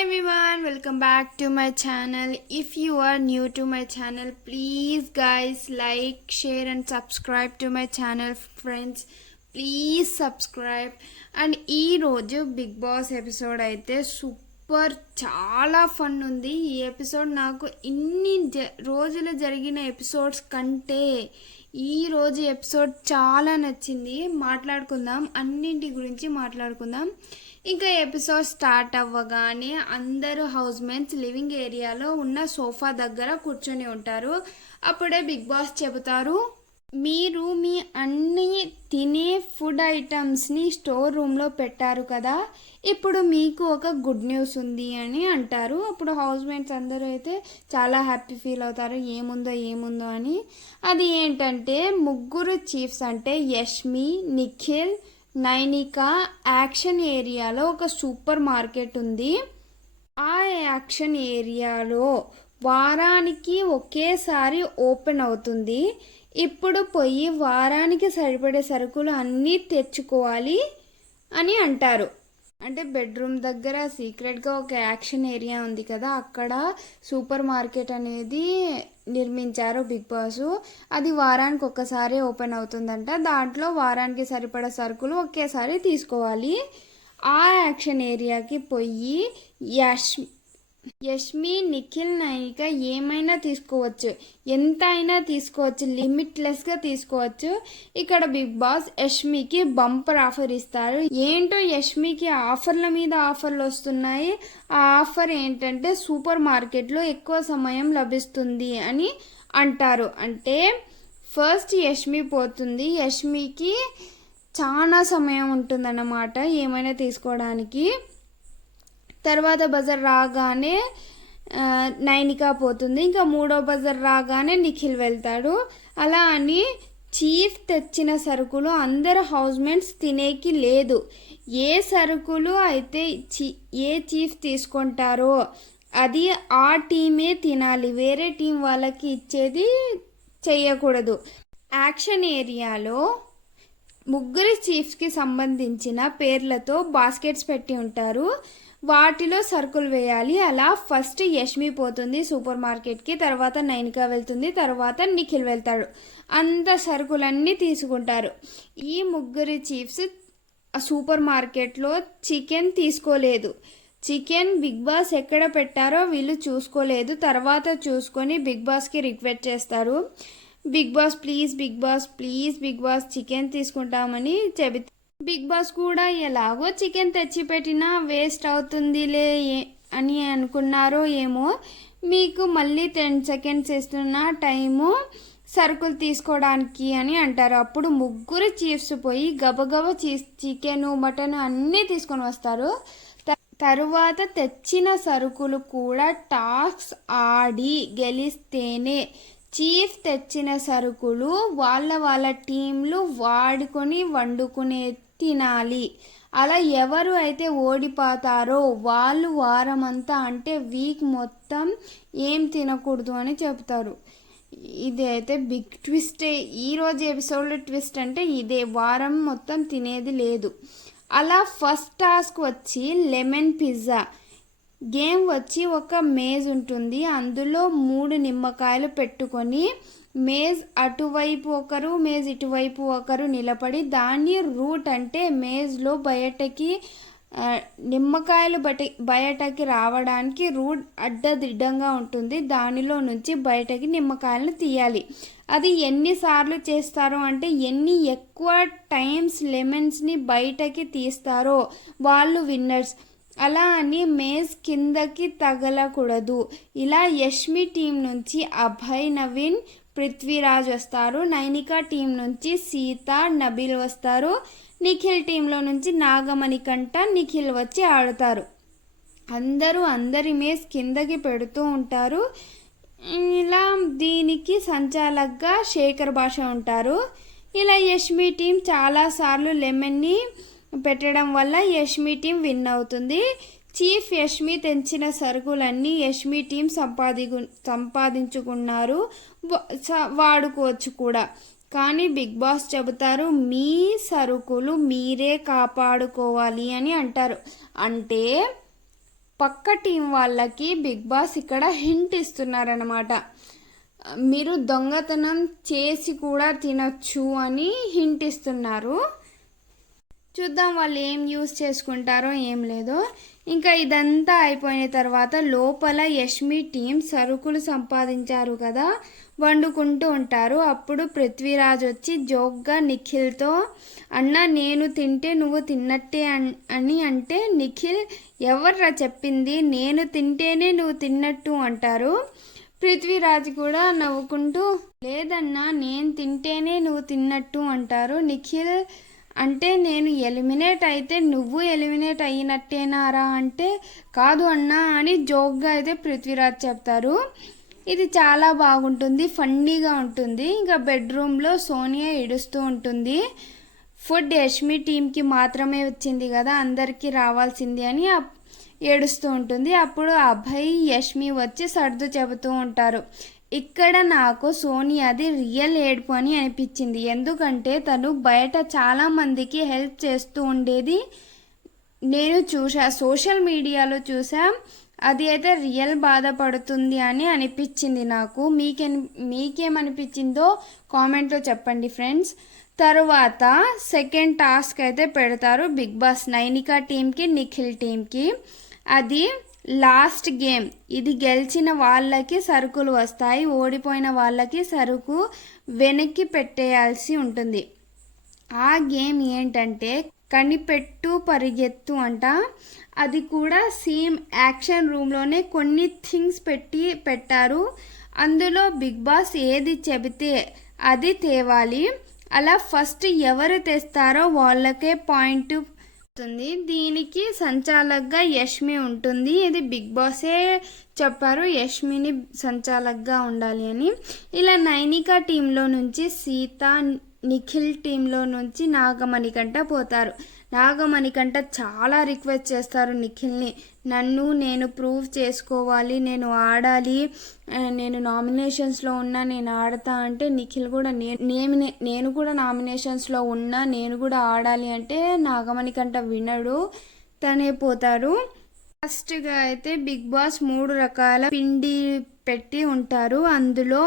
Hi everyone, welcome back to my channel. If you are new to my channel, please guys like, share and subscribe to my channel. Friends, please subscribe. And ఈ రోజు big boss episode అయితే super చాలా fun ఉంది. ఈ episode నాకు ఇన్ని రోజులు జరిగిన ఎపిసోడ్స్ కంటే ఈ రోజు ఎపిసోడ్ చాలా నచ్చింది. మాట్లాడుకుందాం, అన్నింటి గురించి మాట్లాడుకుందాం. ఇంకా ఎపిసోడ్ స్టార్ట్ అవ్వగానే అందరూ హౌస్ మేట్స్ లివింగ్ ఏరియాలో ఉన్న సోఫా దగ్గర కూర్చొని ఉంటారు. అప్పుడే బిగ్ బాస్ చెబుతారు, మీరు మీ అన్ని తినే ఫుడ్ ఐటమ్స్ని స్టోర్ రూమ్లో పెట్టారు కదా, ఇప్పుడు మీకు ఒక గుడ్ న్యూస్ ఉంది అని అంటారు. అప్పుడు హౌస్ మేట్స్ అందరూ అయితే చాలా హ్యాపీ ఫీల్ అవుతారు, ఏముందో అని. అది ఏంటంటే ముగ్గురు చీఫ్స్ అంటే యష్మి, నిఖిల్, నైనికా యాక్షన్ ఏరియాలో ఒక సూపర్ మార్కెట్ ఉంది. ఆ యాక్షన్ ఏరియాలో వారానికి ఒకేసారి ఓపెన్ అవుతుంది. ఇప్పుడు పోయి వారానికి సరిపడే సరుకులు అన్నీ తెచ్చుకోవాలి అని అంటారు. అంటే బెడ్రూమ్ దగ్గర సీక్రెట్గా ఒక యాక్షన్ ఏరియా ఉంది కదా, అక్కడ సూపర్ మార్కెట్ అనేది నిర్మించారు బిగ్ బాస్. అది వారానికి ఒక్కసారి ఓపెన్ అవుతుందంట. దాంట్లో వారానికి సరిపడా సరుకులు ఒకేసారి తీసుకోవాలి. ఆ యాక్షన్ ఏరియాకి పోయి యష్మి, నిఖిల్, నైనిక ఏమైనా తీసుకోవచ్చు, ఎంత అయినా తీసుకోవచ్చు, లిమిట్లెస్గా తీసుకోవచ్చు. ఇక్కడ బిగ్ బాస్ యష్మికి బంపర్ ఆఫర్ ఇస్తారు. ఏంటో యష్మికి ఆఫర్ల మీద ఆఫర్లు వస్తున్నాయి. ఆ ఆఫర్ ఏంటంటే సూపర్ మార్కెట్లో ఎక్కువ సమయం లభిస్తుంది అని అంటారు. అంటే ఫస్ట్ యష్మి పోతుంది, యష్మికి చాలా సమయం ఉంటుందన్నమాట ఏమైనా తీసుకోవడానికి. తర్వాత బజర్ రాగానే నైనికా పోతుంది, ఇంకా మూడో బజర్ రాగానే నిఖిల్ వెళ్తాడు. అలా అని చీఫ్ తెచ్చిన సరుకులు అందరు హౌస్ మేట్స్ తినేకి లేదు. ఏ సరుకులు అయితే ఏ చీఫ్ తీసుకుంటారో అది ఆ టీమే తినాలి, వేరే టీం వాళ్ళకి ఇచ్చేది చెయ్యకూడదు. యాక్షన్ ఏరియాలో ముగ్గురు చీఫ్స్కి సంబంధించిన పేర్లతో బాస్కెట్స్ పెట్టి ఉంటారు, వాటిలో సరుకులు వేయాలి. అలా ఫస్ట్ యష్మి పోతుంది సూపర్ మార్కెట్కి, తర్వాత నైనికా వెళ్తుంది, తర్వాత నిఖిల్ వెళ్తాడు. అంత సరుకులన్నీ తీసుకుంటారు. ఈ ముగ్గురు చీఫ్స్ సూపర్ మార్కెట్లో చికెన్ తీసుకోలేదు. చికెన్ బిగ్ బాస్ ఎక్కడ పెట్టారో వీళ్ళు చూసుకోలేదు. తర్వాత చూసుకొని బిగ్ బాస్కి రిక్వెస్ట్ చేస్తారు, big boss please, big boss please, big boss chicken తీసుకుంటామని చెబితే బిగ్ బాస్ కూడా ఎలాగో చికెన్ తెచ్చిపెట్టినా వేస్ట్ అవుతుందిలే అని అనుకున్నారో ఏమో, మీకు మళ్ళీ 10 seconds ఇస్తున్న టైము సరుకులు తీసుకోవడానికి అని అంటారు. అప్పుడు ముగ్గురు చీఫ్స్ పోయి గబగబా చికెన్, మటన్ అన్నీ తీసుకొని వస్తారు. తరువాత తెచ్చిన సరుకులు కూడా టాస్క్ ఆడి గెలిస్తేనే చీఫ్ తెచ్చిన సరుకులు వాళ్ళ టీంలు వాడుకొని వండుకునే తినాలి. అలా ఎవరు అయితే ఓడిపోతారో వాళ్ళు వారమంతా అంటే వీక్ మొత్తం ఏం తినకూడదు అని చెప్తారు. ఇది అయితే బిగ్ ట్విస్టే. ఈరోజు ఎపిసోడ్లో ట్విస్ట్ అంటే ఇదే, వారం మొత్తం తినేది లేదు. అలా ఫస్ట్ టాస్క్ వచ్చి లెమన్ పిజ్జా గేమ్ వచ్చి ఒక మేజ్ ఉంటుంది, అందులో 3 నిమ్మకాయలు పెట్టుకొని మేజ్ అటువైపు ఒకరు, మేజ్ ఇటువైపు ఒకరు నిలబడి దాన్ని రూట్ అంటే మేజ్లో బయటకి నిమ్మకాయలు బయటకి రావడానికి రూట్ అడ్డదిడ్డంగా ఉంటుంది, దానిలో నుంచి బయటకి నిమ్మకాయలను తీయాలి. అది ఎన్నిసార్లు చేస్తారో అంటే ఎన్ని ఎక్కువ టైమ్స్ లెమన్స్ని బయటకి తీస్తారో వాళ్ళు విన్నర్స్. అలా అని మేజ్ కిందకి తగలకూడదు. ఇలా యష్మి టీం నుంచి అభయ్, నవీన్, పృథ్వీరాజ్ వస్తారు. నైనికా టీం నుంచి సీత, నబీల్ వస్తారు. నిఖిల్ టీంలో నుంచి నాగమణికంట, నిఖిల్ వచ్చి ఆడతారు. అందరి మేజ్ కిందకి పెడుతూ ఉంటారు. ఇలా దీనికి సంచాలకుగా శేఖర్ భాష ఉంటారు. ఇలా యష్మి టీం చాలాసార్లు లెమన్ని పెట్టడం వల్ల యష్మి టీం విన్ అవుతుంది. చీఫ్ యష్మి తెంచిన సరుకులన్నీ యష్మి టీం సంపాదించుకున్నారు, వాడుకోవచ్చు కూడా. కానీ బిగ్ బాస్ చెబుతారు, మీ సరుకులు మీరే కాపాడుకోవాలి అని అంటారు. అంటే పక్క టీం వాళ్ళకి బిగ్ బాస్ ఇక్కడ హింట్ ఇస్తున్నారనమాట. మీరు దొంగతనం చేసి కూడా తినొచ్చు అని హింట్ ఇస్తున్నారు. చూద్దాం వాళ్ళు ఏం యూస్ చేసుకుంటారో ఏం లేదో. ఇంకా ఇదంతా అయిపోయిన తర్వాత లోపల యష్మి టీం సరుకులు సంపాదించారు కదా, వండుకుంటూ ఉంటారు. అప్పుడు పృథ్వీరాజ్ వచ్చి జోక్గా నిఖిల్తో, అన్న నేను తింటే నువ్వు తిన్నట్టే అని అంటే, నిఖిల్ ఎవర్రా చెప్పింది, నేను తింటేనే నువ్వు తిన్నట్టు అంటారు. పృథ్వీరాజ్ కూడా నవ్వుకుంటూ, లేదన్నా నేను తింటేనే నువ్వు తిన్నట్టు అంటారు. నిఖిల్ అంటే నేను ఎలిమినేట్ అయితే నువ్వు ఎలిమినేట్ అయినట్టేనారా అంటే, కాదు అన్నా అని జోక్గా అయితే పృథ్వీరాజ్ చెప్తారు. ఇది చాలా బాగుంటుంది, ఫన్నీగా ఉంటుంది. ఇంకా బెడ్రూమ్లో సోనియా ఏడుస్తూ ఉంటుంది. ఫుడ్ యష్మి టీంకి మాత్రమే వచ్చింది కదా, అందరికీ రావాల్సింది అని ఏడుస్తూ ఉంటుంది. అప్పుడు అభయ్ యష్మి వచ్చి సర్దు చెబుతూ ఉంటారు. ఇక్కడ నాకు సోనియాది రియల్ ఏడుపు అని అనిపించింది. ఎందుకంటే తను బయట చాలామందికి హెల్ప్ చేస్తూ ఉండేది నేను చూసా, సోషల్ మీడియాలో చూసా. అది అయితే రియల్ బాధపడుతుంది అని అనిపించింది నాకు. మీకేమనిపించిందో కామెంట్లో చెప్పండి ఫ్రెండ్స్. తరువాత సెకండ్ టాస్క్ అయితే పెడతారు బిగ్ బాస్ నైనికా టీంకి, నిఖిల్ టీంకి. అది లాస్ట్ గేమ్. ఇది గెలిచిన వాళ్ళకి సరుకులు వస్తాయి, ఓడిపోయిన వాళ్ళకి సరుకు వెనక్కి పెట్టేయాల్సి ఉంటుంది. ఆ గేమ్ ఏంటంటే కనిపెట్టు పరిగెత్తు అంట. అది కూడా సేమ్ యాక్షన్ రూమ్లోనే కొన్ని థింగ్స్ పెట్టారు. అందులో బిగ్ బాస్ ఏది చెబితే అది తేవాలి. అలా ఫస్ట్ ఎవరు తెస్తారో వాళ్ళకే పాయింట్ ఉంటుంది. దీనికి సంచాలకుగా యష్మి ఉంటుంది. ఇది బిగ్ బాసే చెప్పారు యష్మిని సంచాలకుగా ఉండాలి అని. ఇలా నైనికా టీంలో నుంచి సీత, నిఖిల్ టీంలో నుంచి నాగమణికంట పోతారు. నాగమణికంట చాలా రిక్వెస్ట్ చేస్తారు నిఖిల్ని, నేను ప్రూవ్ చేసుకోవాలి, నేను ఆడాలి, నేను నామినేషన్స్లో ఉన్నా, నేను ఆడతా అంటే, నిఖిల్ కూడా నేను కూడా నామినేషన్స్లో ఉన్నా, నేను కూడా ఆడాలి అంటే నాగమణికంట వినడు, తనే పోతారు. ఫస్ట్గా అయితే బిగ్ బాస్ 3 రకాల పిండి పెట్టి ఉంటారు. అందులో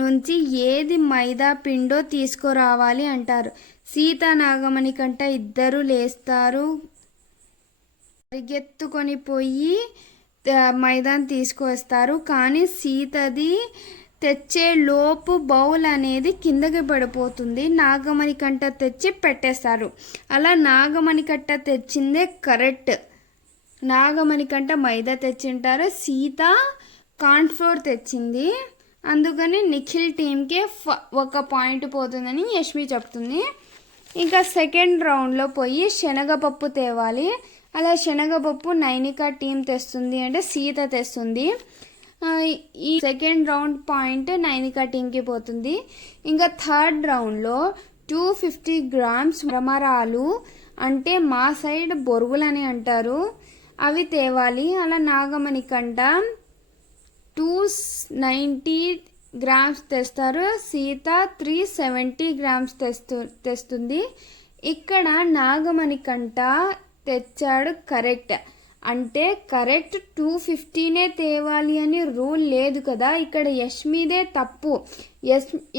నుంచి ఏది మైదా పిండో తీసుకురావాలి అంటారు. సీత, నాగమణికంట ఇద్దరు లేస్తారు, పరిగెత్తుకొని పోయి మైదాన్ తీసుకువస్తారు. కానీ సీతది తెచ్చే లోపు బౌల్ అనేది కిందకి పడిపోతుంది. నాగమణికంట తెచ్చి పెట్టేస్తారు. అలా నాగమణికంట తెచ్చిందే కరెక్ట్. నాగమణికంట మైదా తెచ్చింటారు, సీత కార్న్ఫ్లోర్ తెచ్చింది. అందుకని నిఖిల్ టీంకి 1 పాయింట్ పోతుందని యష్మి చెప్తుంది. ఇంకా సెకండ్ రౌండ్లో పోయి శనగపప్పు తేవాలి. అలా శనగపప్పు నైనికా టీం తెస్తుంది అంటే సీత తెస్తుంది. ఈ సెకండ్ రౌండ్ పాయింట్ నైనికా టీంకి పోతుంది. ఇంకా థర్డ్ రౌండ్లో 250 గ్రామ్స్ మరమరాలు, అంటే మా సైడ్ బొరుగులని అంటారు, అవి తేవాలి. అలా నాగమణికంట 290 గ్రామ్స్ తెస్తారు, సీత 370 గ్రామ్స్ తెస్తుంది. ఇక్కడ నాగమణికంట తెచ్చాడు కరెక్ట్. అంటే కరెక్ట్ 250నే తేవాలి అని రూల్ లేదు కదా. ఇక్కడ యష్మిదే తప్పు.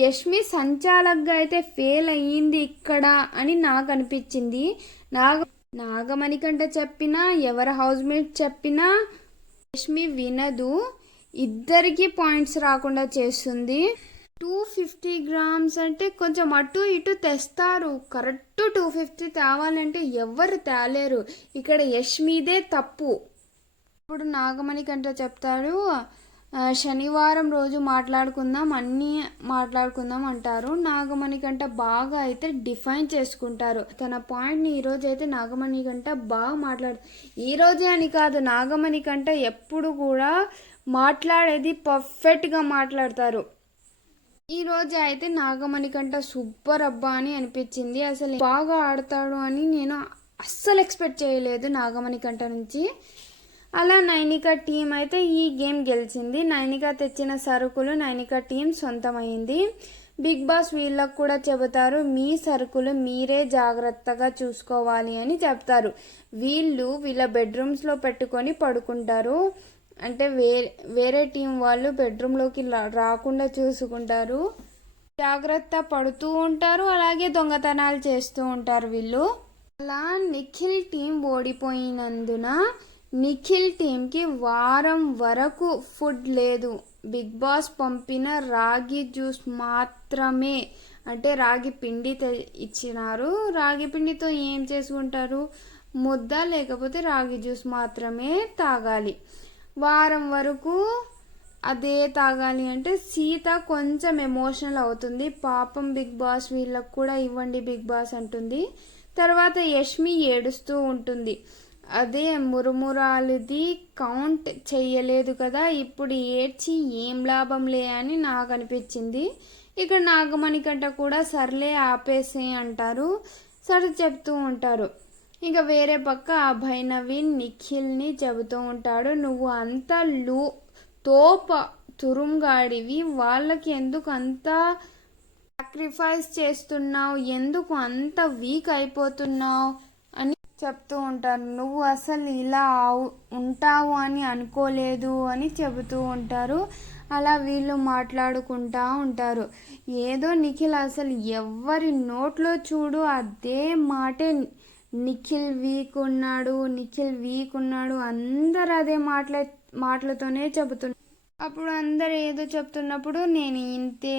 యష్మి సంచాలకుగా అయితే ఫెయిల్ అయ్యింది ఇక్కడ అని నాకు అనిపించింది. నాగమణికంట చెప్పినా, ఎవరి హౌస్మేట్ చెప్పినా యష్మి వినదు. ఇద్దరికి పాయింట్స్ రాకుండా చేస్తుంది. 250 గ్రామ్స్ అంటే కొంచెం అటు ఇటు తెస్తారు. కరెక్ట్ 250 తేవాలంటే ఎవరు తేలేరు. ఇక్కడ యష్మిదే తప్పు. ఇప్పుడు నాగమణికంట చెప్తాడు, శనివారం రోజు అన్నీ మాట్లాడుకుందాం అంటారు. నాగమణికంట బాగా అయితే డిఫైన్ చేసుకుంటారు తన పాయింట్ని. ఈరోజు అయితే నాగమణికంట బాగా ఈరోజే అని కాదు, నాగమణికంట ఎప్పుడు కూడా మాట్లాడేది పర్ఫెక్ట్గా మాట్లాడతారు. ఈరోజు అయితే నాగమణికంట సూపర్ అబ్బా అని అనిపించింది. అసలు బాగా ఆడతాడు అని నేను అస్సలు ఎక్స్పెక్ట్ చేయలేదు నాగమణికంట నుంచి. అలా నైనికా టీం అయితే ఈ గేమ్ గెలిచింది. నైనికా తెచ్చిన సరుకులు నైనికా టీం సొంతమైంది. బిగ్ బాస్ వీళ్ళకు కూడా చెబుతారు, మీ సరుకులు మీరే జాగ్రత్తగా చూసుకోవాలి అని చెప్తారు. వీళ్ళ బెడ్రూమ్స్లో పెట్టుకొని పడుకుంటారు. అంటే వేరే టీం వాళ్ళు బెడ్రూమ్లోకి రాకుండా చూసుకుంటారు. జాగ్రత్త పడుతూ ఉంటారు, అలాగే దొంగతనాలు చేస్తూ ఉంటారు వీళ్ళు. అలా నిఖిల్ టీం ఓడిపోయినందున నిఖిల్ టీంకి వారం వరకు ఫుడ్ లేదు. బిగ్ బాస్ పంపిన రాగి జ్యూస్ మాత్రమే, అంటే రాగి పిండి ఇచ్చినారు. రాగి పిండితో ఏం చేసుకుంటారు, ముద్ద లేకపోతే రాగి జ్యూస్ మాత్రమే తాగాలి. వారం వరకు అదే తాగాలి. అంటే సీత కొంచెం ఎమోషనల్ అవుతుంది. పాపం బిగ్ బాస్ వీళ్ళకు కూడా ఇవ్వండి బిగ్ బాస్ అంటుంది. తర్వాత యష్మి ఏడుస్తూ ఉంటుంది. అదే మురుమురాలుది కౌంట్ చెయ్యలేదు కదా, ఇప్పుడు ఏడ్చి ఏం లాభంలే అని నాకు అనిపించింది. ఇక్కడ నాగమణికంట కూడా సర్లే ఆపేసే అంటారు. సరే చెప్తూ ఉంటారు. ఇక వేరే పక్క అభయ్ నవీన్ నిఖిల్ని చెబుతూ ఉంటాడు, నువ్వు అంత తురుంగాడివి, వాళ్ళకి ఎందుకు అంత సాక్రిఫైస్ చేస్తున్నావు, ఎందుకు అంత వీక్ అయిపోతున్నావు అని చెప్తూ ఉంటారు. నువ్వు అసలు ఇలా ఉంటావు అని అనుకోలేదు అని చెబుతూ ఉంటారు. అలా వీళ్ళు మాట్లాడుకుంటూ ఉంటారు. ఏదో నిఖిల్ అసలు ఎవరి నోట్లో చూడు అదే మాటే, నిఖిల్ వీక్ ఉన్నాడు, నిఖిల్ వీక్ ఉన్నాడు, అందరు అదే మాటలతోనే చెబుతున్నారు. అప్పుడు అందరు ఏదో చెప్తున్నప్పుడు నేను ఇంతే,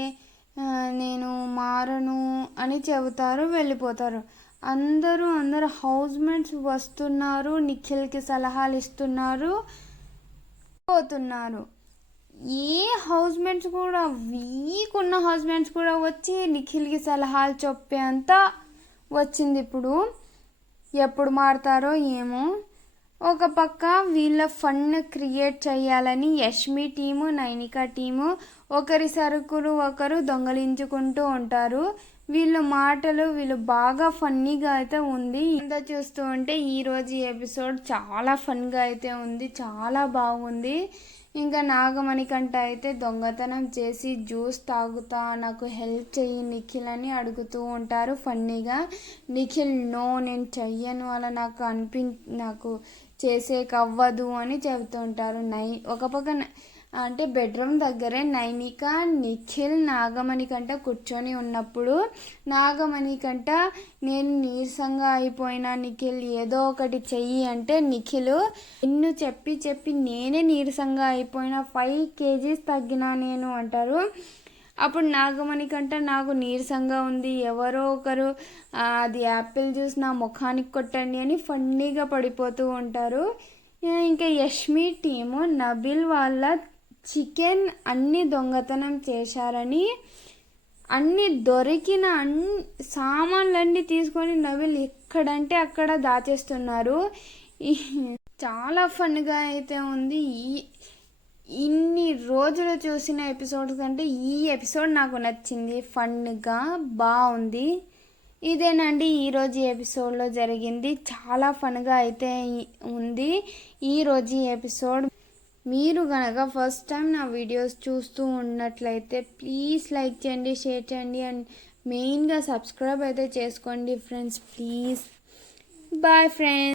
నేను మారను అని చెబుతారు, వెళ్ళిపోతారు. అందరూ హౌస్ మేట్స్ వస్తున్నారు, నిఖిల్కి సలహాలు ఇస్తున్నారు, పోతున్నారు. ఏ హౌస్ మేట్స్ కూడా, వీక్ ఉన్న హౌస్ మేట్స్ కూడా వచ్చి నిఖిల్కి సలహాలు చెప్పేంత వచ్చింది. ఇప్పుడు ఎప్పుడు మారుతారో ఏమో. ఒక పక్క వీళ్ళ ఫన్ క్రియేట్ చేయాలని యష్మి టీము, నైనిక టీము ఒకరి సరుకులు ఒకరు దొంగలించుకుంటూ ఉంటారు. వీళ్ళు బాగా ఫన్నీగా అయితే ఉంది. ఇంత చూస్తూ ఉంటే ఈరోజు ఎపిసోడ్ చాలా ఫన్గా అయితే ఉంది, చాలా బాగుంది. ఇంకా నాగమణికంట అయితే దొంగతనం చేసి జ్యూస్ తాగుతా, నాకు హెల్ప్ చెయ్యి నిఖిల్ అని అడుగుతూ ఉంటారు ఫన్నీగా. నిఖిల్ నో, నేను చెయ్యను, అలా నాకు చేసేకవ్వదు అని చెబుతూ ఉంటారు. ఒక పక్క అంటే బెడ్రూమ్ దగ్గరే నైనిక, నిఖిల్, నాగమణికంట కూర్చొని ఉన్నప్పుడు నాగమణికంట నేను నీరసంగా అయిపోయినా నిఖిల్ ఏదో ఒకటి చెయ్యి అంటే నిఖిల్ నిన్ను చెప్పి నేనే నీరసంగా అయిపోయినా 5 kgs తగ్గినా నేను అంటారు. అప్పుడు నాగమణికంట నాకు నీరసంగా ఉంది, ఎవరో ఒకరు అది యాపిల్ జ్యూస్ నా ముఖానికి కొట్టండి అని ఫన్నీగా పడిపోతూ ఉంటారు. ఇంకా యష్మి టీము నబిల్ వాళ్ళ చికెన్ అన్ని దొంగతనం చేశారని అన్ని దొరికిన సామాన్లన్నీ తీసుకొని నబిల్ ఎక్కడంటే అక్కడ దాచేస్తున్నారు. చాలా ఫన్గా అయితే ఉంది. ఇన్ని రోజులు చూసిన ఎపిసోడ్స్ కంటే ఈ ఎపిసోడ్ నాకు నచ్చింది, ఫన్గా బాగుంది. ఇదేనండి ఈరోజు ఎపిసోడ్లో జరిగింది. చాలా ఫన్గా అయితే ఉంది ఈరోజు ఎపిసోడ్. మీరు కనుక ఫస్ట్ టైం నా వీడియోస్ చూస్తూ ఉన్నట్లయితే ప్లీజ్ లైక్ చేయండి, షేర్ చేయండి అండ్ మెయిన్గా సబ్స్క్రైబ్ అయితే చేసుకోండి ఫ్రెండ్స్, ప్లీజ్. Bye friends.